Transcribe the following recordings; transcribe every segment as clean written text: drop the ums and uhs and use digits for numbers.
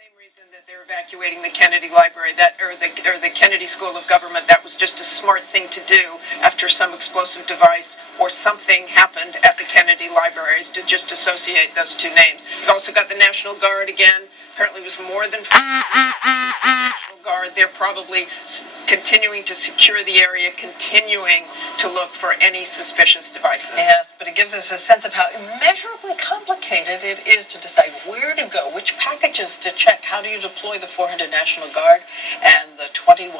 Same reason that they're evacuating the Kennedy Library, or the Kennedy School of Government. That was just a smart thing to do after some explosive device or something happened at the Kennedy Libraries, to just associate those two names. You've also got the National Guard again. Apparently, it was more than National Guard. They're probably continuing to secure the area, continuing to look for any suspicious devices. Yes, but it gives us a sense of how immeasurably complicated it is to decide where to go, which packages to check. How do you deploy the 400 National Guard and the 2,100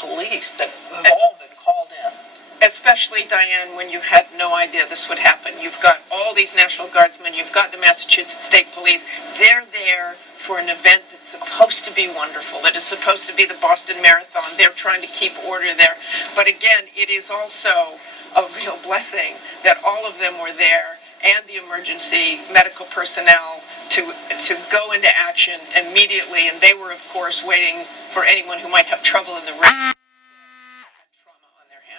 police that have all been called in? Especially, Diane, when you had no idea this would happen. You've got all these National Guardsmen, you've got the Massachusetts State Police. They're there for an event that's supposed to be wonderful. It is supposed to be the Boston Marathon. They're trying to keep order there. But again, it is also a real blessing that all of them were there, and the emergency medical personnel, to go into action immediately. And they were, of course, waiting for anyone who might have trouble in the room.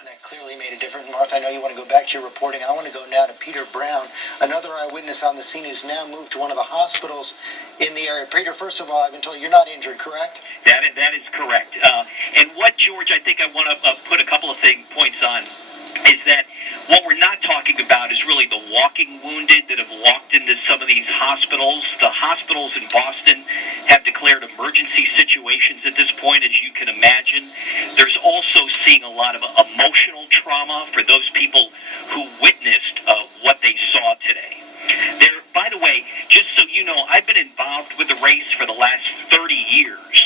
That clearly made a difference. Martha, I know you want to go back to your reporting. I want to go now to Peter Brown, another eyewitness on the scene who's now moved to one of the hospitals in the area. Peter, first of all, I've been told you're not injured, correct? That is correct. And what, George, I think I want to put a couple of points on is that what we're not talking about is really the walking wounded that have walked into some of these hospitals. The hospitals in Boston have declared emergency situations at this point, as you can imagine. There's also seeing a lot of emotional trauma for those people who witnessed what they saw today. By the way, just so you know, I've been involved with the race for the last 30 years,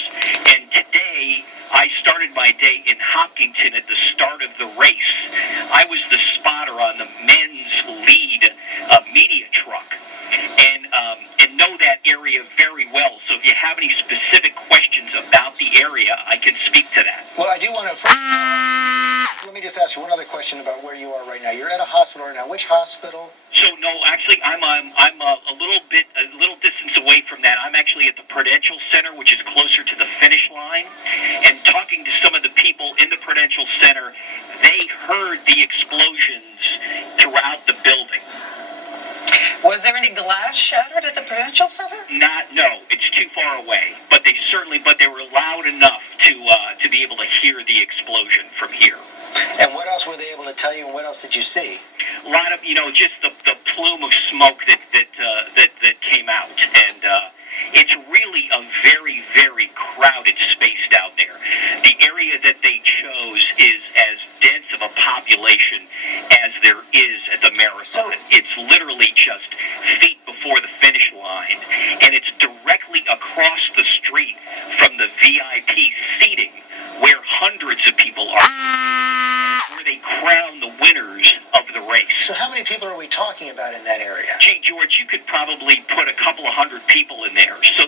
and today I started my day in Hopkinton at the start of the race. I was the spotter on the men's lead media truck, and know that area very well. So if you have any specific questions about the area, I can speak to that. Well, I do want to. Let me just ask you one other question about where you are right now. You're at a hospital right now. Which hospital? So no, actually, I'm a little distance away from that. I'm actually at the Prudential Center, which is closer to the finish line. And talking to some of the people in the Prudential Center, they heard the explosions throughout the building. Was there any glass shattered at the Prudential Center? No, it's too far away. But they were loud enough to be able to hear the explosion from here. And what else were they able to tell you, and what else did you see? A lot of, just the plume of smoke that came out, and it's really a very, very crowded space down there. The area that they chose is as dense of a population as there is at the marathon. It's literally just feet before the finish line, and it's directly across the street from the VIP seating where hundreds of people are, where they crown the winners of the race. So how many people are we talking about in that area? Gee, George, you could probably put a couple of hundred people in there. So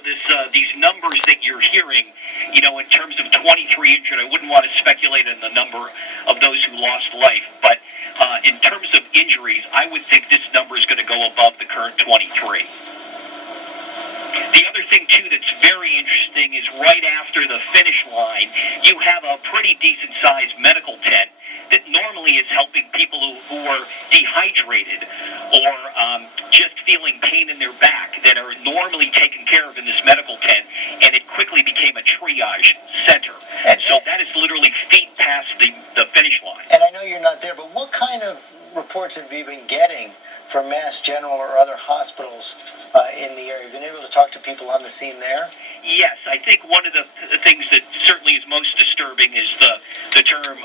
these numbers that you're hearing, in terms of 23 injured, I wouldn't want to speculate on the number of those who lost life, but in terms of injuries, I would think this number is going to go above the current 23. The other thing, too, that's very interesting is right after the finish line, you have a pretty decent-sized medical tent that normally is helping people who are dehydrated or just feeling pain in their back that are normally taken care of in this medical tent, and it quickly became a triage center. And so that is literally feet past the finish line. And I know you're not there, but what kind of reports have you been getting from Mass General or other hospitals in the area? Have you been able to talk to people on the scene there? Yes, I think one of the things that certainly is most disturbing is the term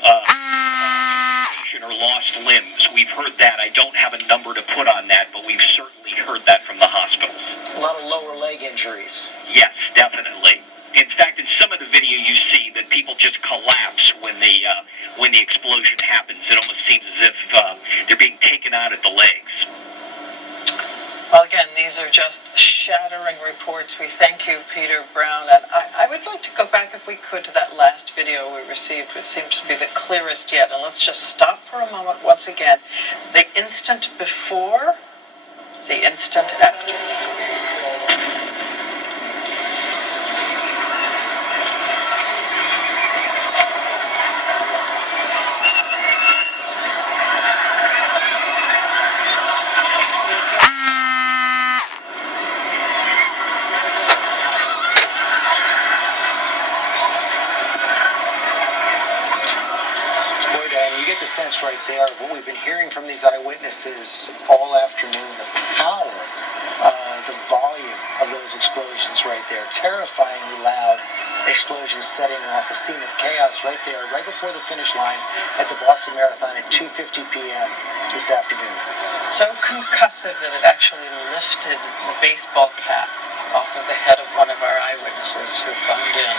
or lost limbs. We've heard that. I don't have a number to put on that, but we've certainly heard that from the hospitals. A lot of lower leg injuries. Yes, definitely. In fact, in some of the video you see that people just collapse when the explosion happens. It almost seems as if they're being taken out at the legs. Well, again, these are just shattering reports. We thank you, Peter Brown. And I would like to go back, if we could, to that last video we received, which seems to be the clearest yet. And let's just stop for a moment once again. The instant before, the instant after. sense right there of what we've been hearing from these eyewitnesses all afternoon, the power, the volume of those explosions right there, terrifyingly loud explosions setting off a scene of chaos right there, right before the finish line at the Boston Marathon at 2:50 p.m. this afternoon. So concussive that it actually lifted the baseball cap off of the head of one of our eyewitnesses who phoned in.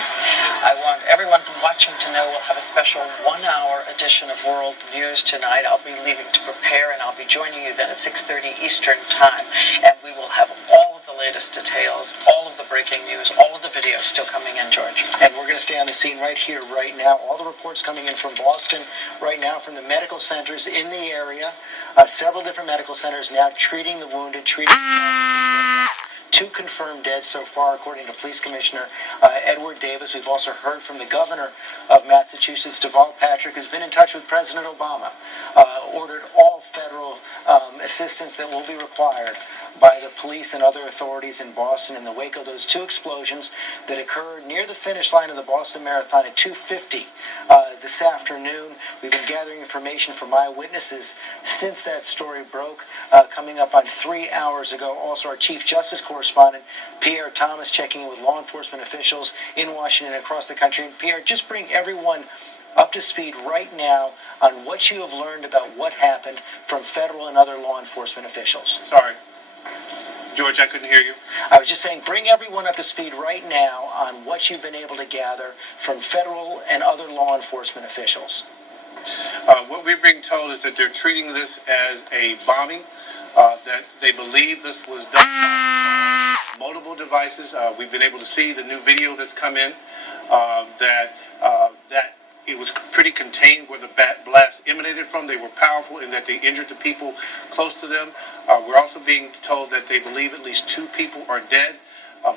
I want everyone watching to know we'll have a special 1-hour edition of World News tonight. I'll be leaving to prepare, and I'll be joining you then at 6:30 Eastern Time, and we will have all of the latest details, all of the breaking news, all of the videos still coming in, George. And we're going to stay on the scene right here, right now. All the reports coming in from Boston right now, from the medical centers in the area. Several different medical centers now treating the wounded, treating the 2 confirmed dead so far, according to Police Commissioner Edward Davis. We've also heard from the governor of Massachusetts, Deval Patrick, who's been in touch with President Obama, ordered all federal assistance that will be required by the police and other authorities in Boston in the wake of those 2 explosions that occurred near the finish line of the Boston Marathon at 2:50 this afternoon. We've been gathering information from eyewitnesses since that story broke, coming up on 3 hours ago. Also, our Chief Justice correspondent, Pierre Thomas, checking in with law enforcement officials in Washington and across the country. And Pierre, just bring everyone up to speed right now on what you have learned about what happened from federal and other law enforcement officials. Sorry. George, I couldn't hear you. I was just saying, bring everyone up to speed right now on what you've been able to gather from federal and other law enforcement officials. What we're being told is that they're treating this as a bombing, that they believe this was done by multiple devices. We've been able to see the new video that's come in, that it was pretty contained where the blast emanated from. They were powerful in that they injured the people close to them. We're also being told that they believe at least 2 people are dead,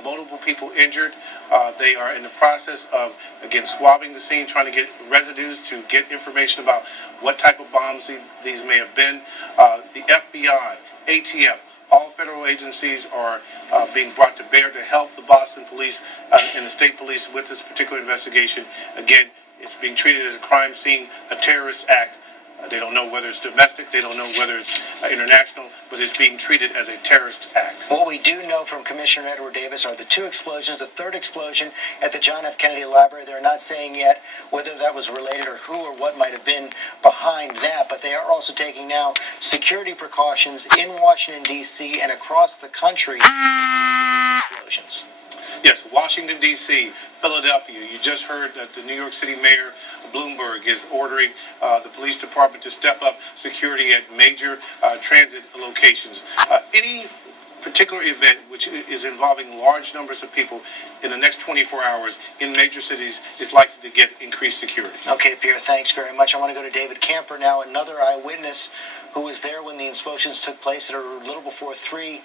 multiple people injured. They are in the process of, again, swabbing the scene, trying to get residues to get information about what type of bombs these may have been. The FBI, ATF, all federal agencies are being brought to bear to help the Boston police and the state police with this particular investigation. Again, it's being treated as a crime scene, a terrorist act. They don't know whether it's domestic, they don't know whether it's international, but it's being treated as a terrorist act. What we do know from Commissioner Edward Davis are the 2 explosions, the 3rd explosion at the John F. Kennedy Library. They're not saying yet whether that was related or who or what might have been behind that, but they are also taking now security precautions in Washington, D.C. and across the country. Explosions. Yes, Washington, D.C., Philadelphia. You just heard that the New York City Mayor Bloomberg is ordering the police department to step up security at major transit locations. Any particular event which is involving large numbers of people in the next 24 hours in major cities is likely to get increased security. Okay, Pierre, thanks very much. I want to go to David Camper now, another eyewitness who was there when the explosions took place at a little before 3